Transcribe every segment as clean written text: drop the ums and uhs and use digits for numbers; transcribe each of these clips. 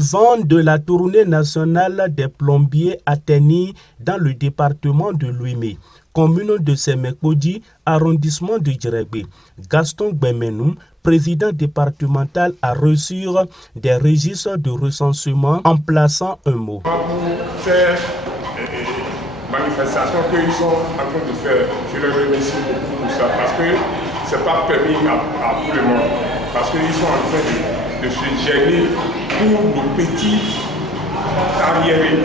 levant de la tournée nationale des plombiers à Teni dans le département de Louimé, commune de Semekodi, arrondissement de Djerebé. Gaston Gbemenoum, président départemental, a reçu des registres de recensement en plaçant un mot. Pour faire manifestation qu'ils sont en train de faire, je les remercie beaucoup pour ça, parce que ce n'est pas permis à tout le monde, parce qu'ils sont en train de se gêner pour nos petits arriérés.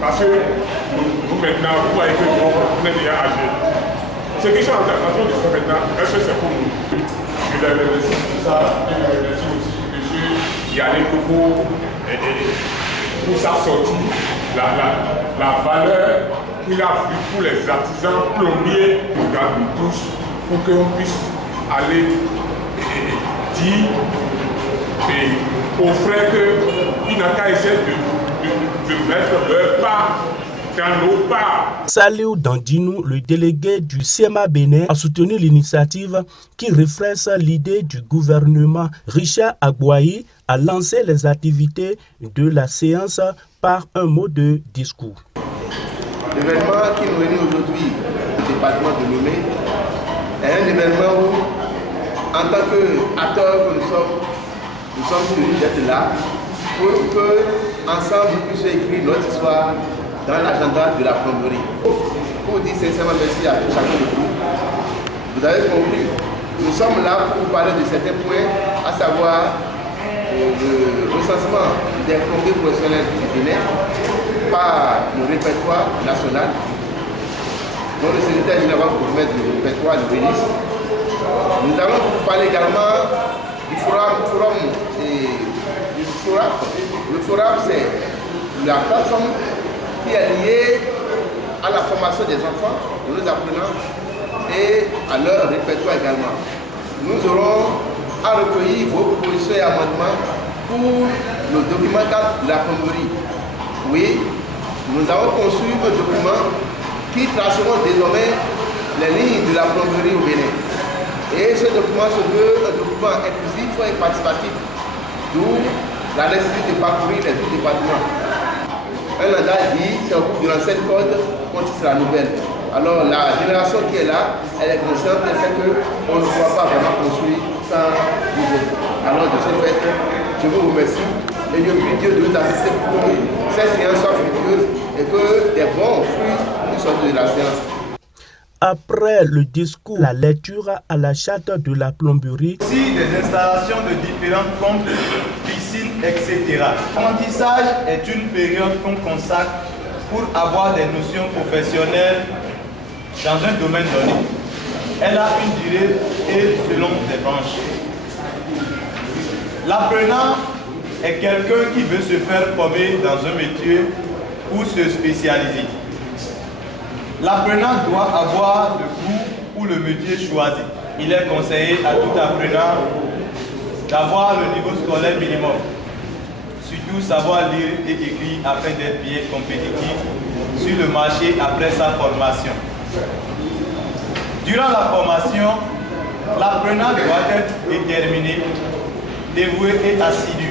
Parce que nous maintenant, vous voyez que nous est déjà âgés. Ce qu'ils sont en train de faire maintenant, est-ce que c'est pour nous? Je les remercie pour ça, et je remercie aussi M. Yannick Koko pour sa sortie, la valeur qu'il a vu pour les artisans plombiers, nous gardons tous, pour qu'on puisse aller dire aux frères qu'il n'a qu'à essayer de mettre leur part dans nos parts. Saliou Dandinou, le délégué du CMA Bénin, a soutenu l'initiative qui reflète l'idée du gouvernement. Richard Agboayi a lancé les activités de la séance par un mot de discours. L'événement qui nous réunit aujourd'hui au département de Lomé est un événement où, en tant qu'acteurs que nous sommes tenus d'être là pour que, ensemble, nous puissions écrire notre histoire dans l'agenda de la plomberie. Pour dire sincèrement merci à chacun de vous. Vous avez compris, nous sommes là pour parler de certains points, à savoir le recensement des plombiers professionnels du Bénin par le répertoire national, dont le secrétaire général pour mettre le répertoire de Vénis. Nous allons vous parler également du forum. Le forum, c'est la plateforme qui est liée à la formation des enfants, de nos apprenants et à leur répertoire également. Nous aurons à recueillir vos propositions et amendements pour le document 4 de la plomberie. Oui, nous avons conçu un document qui traceront désormais les lignes de la plomberie au Bénin. Et ce document se veut un document inclusif et participatif, d'où la nécessité de parcourir les deux départements. Un adage dit, c'est au bout de l'ancienne code qu'on tisse la nouvelle. Alors la génération qui est là, elle est consciente, elle sait qu'on ne pourra pas vraiment construire sans vous. Alors de ce fait, je vous remercie et je prie Dieu de nous assister pour que cette séance soit fructueuse et que des bons fruits nous sortent de la séance. Après le discours, la lecture à la charte de la plomberie. Aussi des installations de différentes pompes, piscines, etc. L'apprentissage est une période qu'on consacre pour avoir des notions professionnelles dans un domaine donné. Elle a une durée et selon des branches. L'apprenant est quelqu'un qui veut se faire former dans un métier ou se spécialiser. L'apprenant doit avoir le goût pour le métier choisi. Il est conseillé à tout apprenant d'avoir le niveau scolaire minimum. Surtout savoir lire et écrire afin d'être bien compétitif sur le marché après sa formation. Durant la formation, l'apprenant doit être déterminé, dévoué et assidu.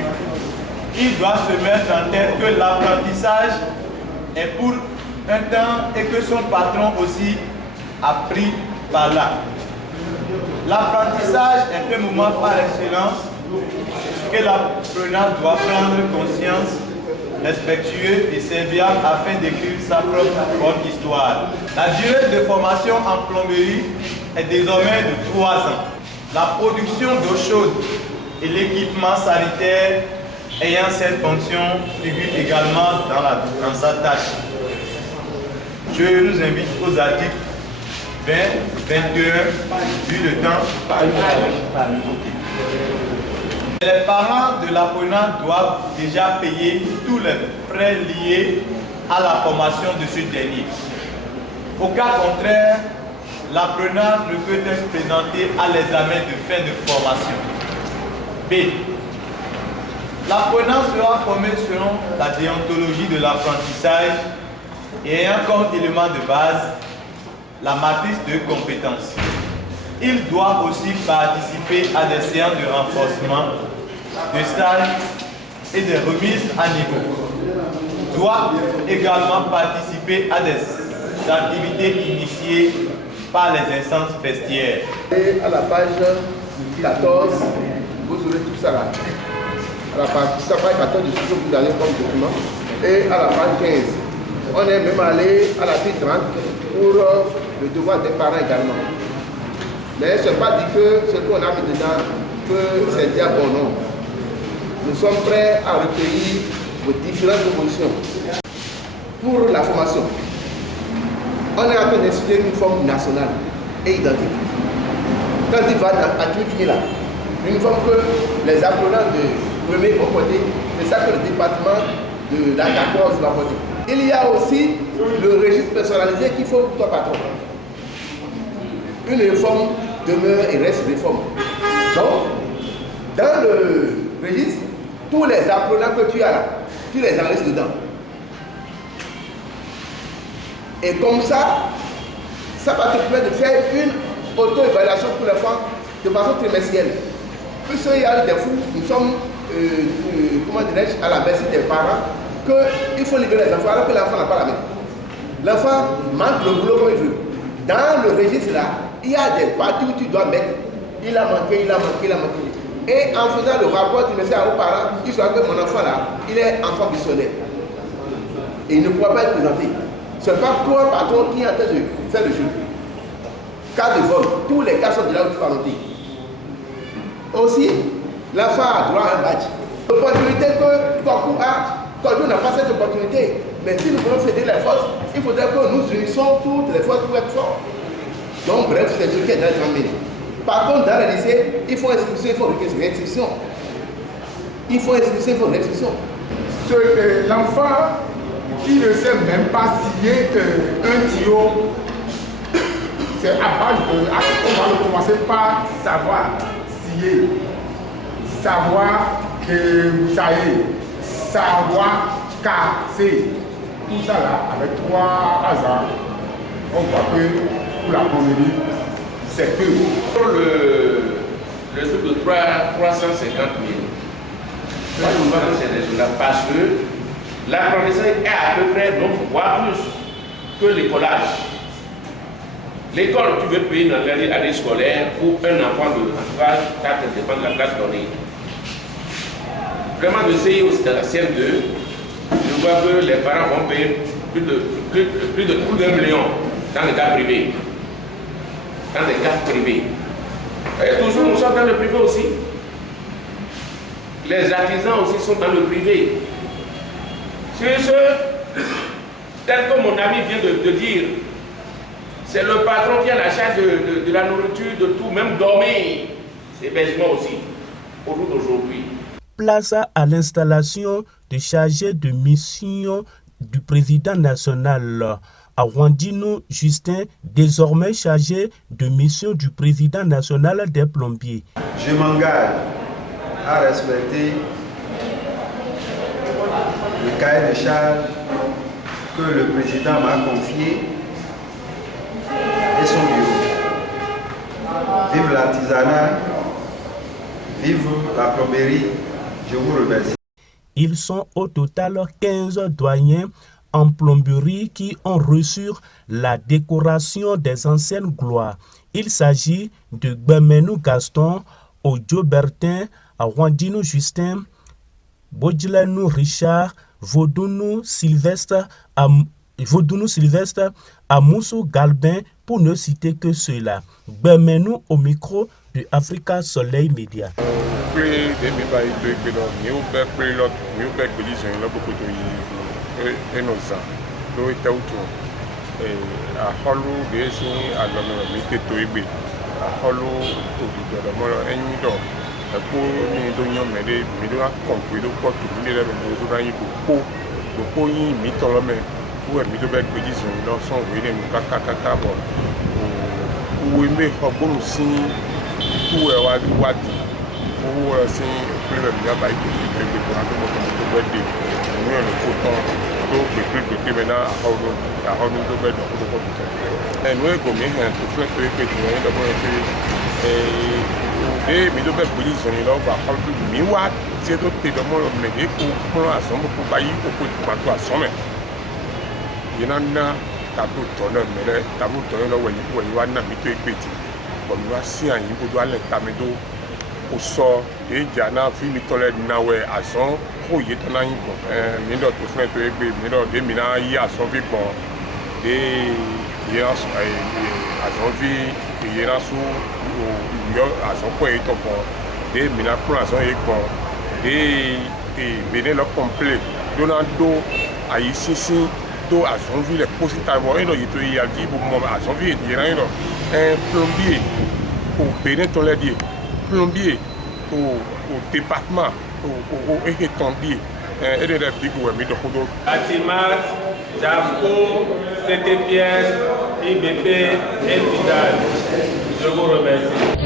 Il doit se mettre en tête que l'apprentissage est pour un temps et que son patron aussi a pris par là. L'apprentissage est un moment par excellence que l'apprenant doit prendre conscience, respectueux et serviable afin d'écrire sa propre bonne histoire. La durée de formation en plomberie est désormais de 3 ans. La production d'eau chaude et l'équipement sanitaire ayant cette fonction figure également dans sa tâche. Je nous invite aux articles 20, 21, vu le temps. Les parents de l'apprenant doivent déjà payer tous les frais liés à la formation de ce dernier. Au cas contraire, l'apprenant ne peut être présenté à l'examen de fin de formation. B. L'apprenant sera formé selon la déontologie de l'apprentissage et ayant comme élément de base la matrice de compétences. Il doit aussi participer à des séances de renforcement, de stage et des remises à niveau. Doit également participer à des activités initiées par les instances vestiaires. Et à la page 14, vous aurez tout ça là. À la page 14 de ce que vous avez comme document. Et à la page 15, on est même allé à la page 30 pour le devoir des parents également. Mais ce n'est pas dit que ce qu'on a mis dedans, que c'est déjà bon, non. Nous sommes prêts à recueillir vos différentes propositions pour la formation. On est en train d'instituer une forme nationale et identique. Quand il va à qui est là, une forme que les apprenants de premier vont porter, c'est ça que le département de la 14 va porter. Il y a aussi le registre personnalisé qu'il faut pour toi patron. Une réforme demeure et reste réforme. Donc, dans le registre, tous les apprenants que tu as là, tu les enregistres dedans. Et comme ça va te permettre de faire une auto-évaluation pour les femmes de façon trimestrielle. Puisqu'il y a des fous, nous sommes à la merci des parents, qu'il faut libérer les enfants alors que l'enfant n'a pas la main. L'enfant manque le boulot comme il veut. Dans le registre là, il y a des parties où tu dois mettre, il a manqué. Et en faisant le rapport trimestriel aux parents, il saura que mon enfant là, il est enfant missionnaire. Et il ne pourra pas être présenté. Ce n'est pas toi, patron, qui est en train de faire le jeu. Cas de vol, tous les cas sont de là où tu vas noter. Aussi, l'enfant a droit à un badge. L'opportunité que Kokou a, Kokou n'a pas cette opportunité. Mais si nous voulons fédérer les forces, il faudrait que nous unissons toutes les forces pour être forts. Donc, bref, c'est ce qui est dans les grands. Par contre, dans les lycées, il faut inscription, il faut restriction. Il faut inscription, il faut restriction. L'enfant qui ne sait même pas scier un tuyau, c'est à base de... On va commencer par savoir scier, savoir bouchailler, savoir casser. Tout ça là, avec 3 hasards, on voit que pour la plomberie, c'est peu. Pour le truc de 350 000, c'est raisonnable parce que l'apprentissage est à peu près, donc, voire plus que l'écolage. L'école, tu veux payer dans l'année scolaire pour un enfant de, en tout cas, ça dépend de la classe donnée. Vraiment, de CI aussi dans la CM2, je vois que les parents vont payer plus d'1 million dans les cas privés. Dans les cas privés. Et toujours, nous sommes dans le privé aussi. Les artisans aussi sont dans le privé. C'est ce, tel que mon ami vient de dire, c'est le patron qui a la charge de la nourriture, de tout, même dormir. C'est hébergement aussi, au jour d'aujourd'hui. Place à l'installation de chargé de mission du président national Awandino Justin, désormais chargé de mission du président national des plombiers. Je m'engage à respecter le cahier de charge que le président m'a confié et son bureau. Vive l'artisanat, vive la plomberie, je vous remercie. Ils sont au total 15 doyens en plomberie qui ont reçu la décoration des anciennes gloires. Il s'agit de Gbemenou Gaston, Odio Bertin, Awandino Justin, Bodjilenou Richard, Vodounou Sylvestre, Amoussou Galbin, pour ne citer que ceux-là. Gbemenou au micro de Africa Soleil Média. tí tó tè dọ́mọ́ lọ mẹ́gẹ́ kó kúrò àsọ́mọ́ kó bá yí kókó ìpàtó àsọ́mẹ́ yìí ná tàbí tọ́ náà mẹ́rẹ́ tàbí tọ́ náà lọ́wọ́ yìí wá náà mi tó gbé tì bọ̀mí wá sí àyìn bó tó alẹ́ tàmí tó kò sọ èjà náà fi mi tọ́lẹ̀ náwẹ̀ àsán kó yé tán náà yín gbọ̀n mi lọ tó fún ẹ tó gbé mi lọ dé mi náà yí àsán fi gbọ̀n dé yé àsán fi yé náà sún ìyọ àsán pọ̀ yé tọ̀ gbọ̀n dé mi náà kúrò àsán yé gbọ̀n dé benin lọ kọ̀m̀plé dóná dó àyè sínsín do àsánvi lẹ kpósí ta bọ ẹ lọ yìí tó yìí àti ibò mọ àsánvi yìí náà yìí lọ plombier au benin tó lẹ díẹ̀ plombier au département au étendue ẹ de lẹ bigo ẹmí dọkọdọ. Atimat, Jafco, CTPS, IBP, Elvidal, je vous remercie.